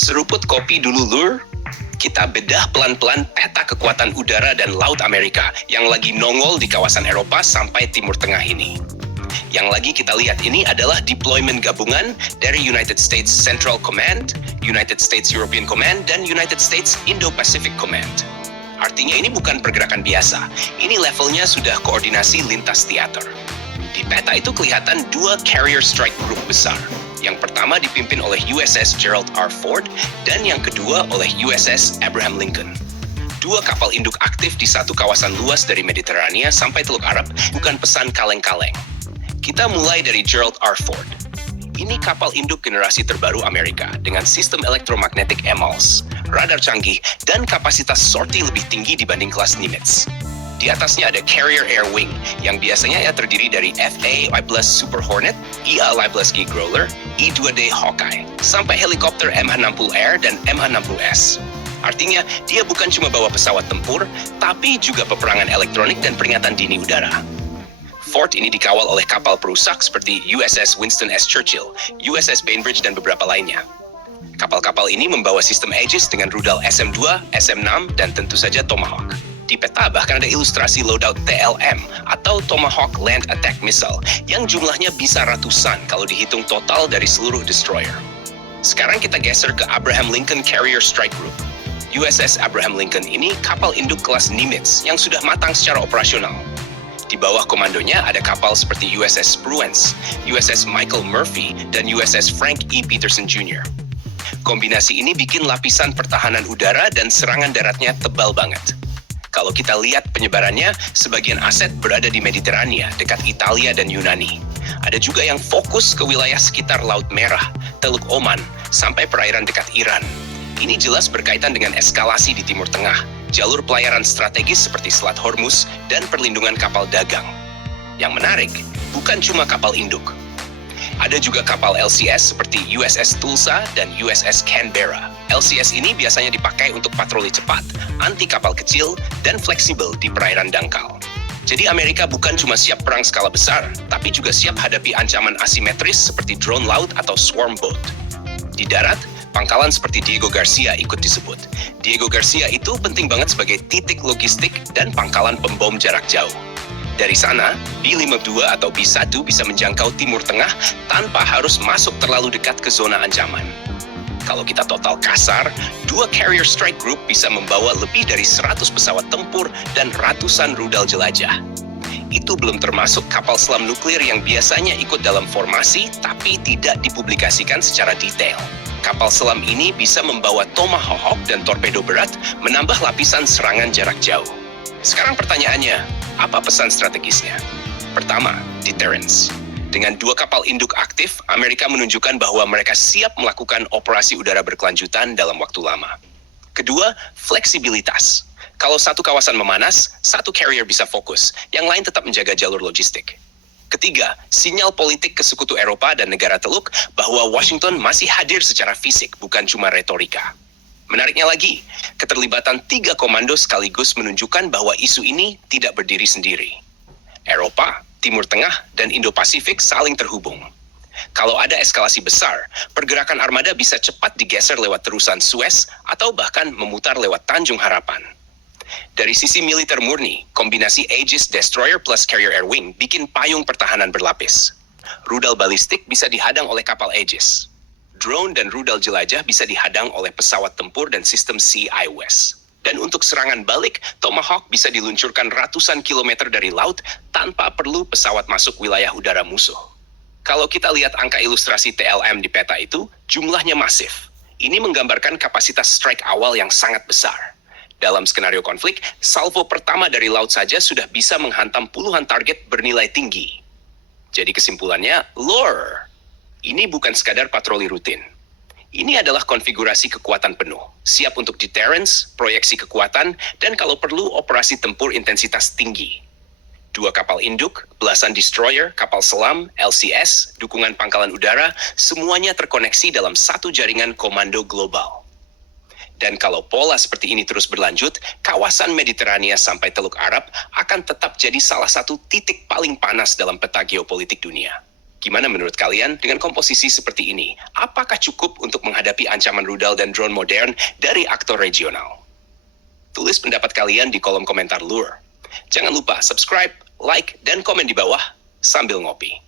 Seruput kopi dulu lur, kita bedah pelan-pelan peta kekuatan udara dan laut Amerika yang lagi nongol di kawasan Eropa sampai Timur Tengah ini. Yang lagi kita lihat ini adalah deployment gabungan dari United States Central Command, United States European Command, dan United States Indo-Pacific Command. Artinya ini bukan pergerakan biasa, ini levelnya sudah koordinasi lintas teater. Di peta itu kelihatan dua carrier strike group besar. Yang pertama dipimpin oleh USS Gerald R. Ford dan yang kedua oleh USS Abraham Lincoln. Dua kapal induk aktif di satu kawasan luas dari Mediterania sampai Teluk Arab bukan pesan kaleng-kaleng. Kita mulai dari Gerald R. Ford. Ini kapal induk generasi terbaru Amerika dengan sistem elektromagnetik EMALS, radar canggih, dan kapasitas sorti lebih tinggi dibanding kelas Nimitz. Di atasnya ada Carrier Air Wing yang biasanya terdiri dari FA-15 Super Hornet, IA-15G Growler, I-2D Hawkeye, sampai helikopter MH-60R dan MH-60S. Artinya, dia bukan cuma bawa pesawat tempur, tapi juga peperangan elektronik dan peringatan dini udara. Fort ini dikawal oleh kapal perusak seperti USS Winston S. Churchill, USS Bainbridge, dan beberapa lainnya. Kapal-kapal ini membawa sistem Aegis dengan rudal SM-2, SM-6, dan tentu saja Tomahawk. Di peta bahkan ada ilustrasi loadout TLM atau Tomahawk Land Attack Missile yang jumlahnya bisa ratusan kalau dihitung total dari seluruh destroyer. Sekarang kita geser ke Abraham Lincoln Carrier Strike Group. USS Abraham Lincoln ini kapal induk kelas Nimitz yang sudah matang secara operasional. Di bawah komandonya ada kapal seperti USS Spruance, USS Michael Murphy, dan USS Frank E. Peterson Jr. Kombinasi ini bikin lapisan pertahanan udara dan serangan daratnya tebal banget. Kalau kita lihat penyebarannya, sebagian aset berada di Mediterania, dekat Italia dan Yunani. Ada juga yang fokus ke wilayah sekitar Laut Merah, Teluk Oman, sampai perairan dekat Iran. Ini jelas berkaitan dengan eskalasi di Timur Tengah, jalur pelayaran strategis seperti Selat Hormuz, dan perlindungan kapal dagang. Yang menarik, bukan cuma kapal induk. Ada juga kapal LCS seperti USS Tulsa dan USS Canberra. LCS ini biasanya dipakai untuk patroli cepat, anti kapal kecil, dan fleksibel di perairan dangkal. Jadi Amerika bukan cuma siap perang skala besar, tapi juga siap hadapi ancaman asimetris seperti drone laut atau swarm boat. Di darat, pangkalan seperti Diego Garcia ikut disebut. Diego Garcia itu penting banget sebagai titik logistik dan pangkalan pembom jarak jauh. Dari sana, B-52 atau B-1 bisa menjangkau Timur Tengah tanpa harus masuk terlalu dekat ke zona ancaman. Kalau kita total kasar, dua carrier strike group bisa membawa lebih dari 100 pesawat tempur dan ratusan rudal jelajah. Itu belum termasuk kapal selam nuklir yang biasanya ikut dalam formasi tapi tidak dipublikasikan secara detail. Kapal selam ini bisa membawa Tomahawk dan torpedo berat, menambah lapisan serangan jarak jauh. Sekarang pertanyaannya, apa pesan strategisnya? Pertama, deterrence. Dengan dua kapal induk aktif, Amerika menunjukkan bahwa mereka siap melakukan operasi udara berkelanjutan dalam waktu lama. Kedua, fleksibilitas. Kalau satu kawasan memanas, satu carrier bisa fokus, yang lain tetap menjaga jalur logistik. Ketiga, sinyal politik ke sekutu Eropa dan negara Teluk bahwa Washington masih hadir secara fisik, bukan cuma retorika. Menariknya lagi, keterlibatan tiga komando sekaligus menunjukkan bahwa isu ini tidak berdiri sendiri. Eropa, Timur Tengah, dan Indo-Pasifik saling terhubung. Kalau ada eskalasi besar, pergerakan armada bisa cepat digeser lewat terusan Suez atau bahkan memutar lewat Tanjung Harapan. Dari sisi militer murni, kombinasi Aegis Destroyer plus Carrier Air Wing bikin payung pertahanan berlapis. Rudal balistik bisa dihadang oleh kapal Aegis. Drone dan rudal jelajah bisa dihadang oleh pesawat tempur dan sistem Sea-IWES. Dan untuk serangan balik, Tomahawk bisa diluncurkan ratusan kilometer dari laut tanpa perlu pesawat masuk wilayah udara musuh. Kalau kita lihat angka ilustrasi TLM di peta itu, jumlahnya masif. Ini menggambarkan kapasitas strike awal yang sangat besar. Dalam skenario konflik, salvo pertama dari laut saja sudah bisa menghantam puluhan target bernilai tinggi. Jadi kesimpulannya, lore. Ini bukan sekadar patroli rutin. Ini adalah konfigurasi kekuatan penuh, siap untuk deterrence, proyeksi kekuatan, dan kalau perlu operasi tempur intensitas tinggi. Dua kapal induk, belasan destroyer, kapal selam, LCS, dukungan pangkalan udara, semuanya terkoneksi dalam satu jaringan komando global. Dan kalau pola seperti ini terus berlanjut, kawasan Mediterania sampai Teluk Arab akan tetap jadi salah satu titik paling panas dalam peta geopolitik dunia. Gimana menurut kalian dengan komposisi seperti ini? Apakah cukup untuk menghadapi ancaman rudal dan drone modern dari aktor regional? Tulis pendapat kalian di kolom komentar Lure. Jangan lupa subscribe, like, dan komen di bawah sambil ngopi.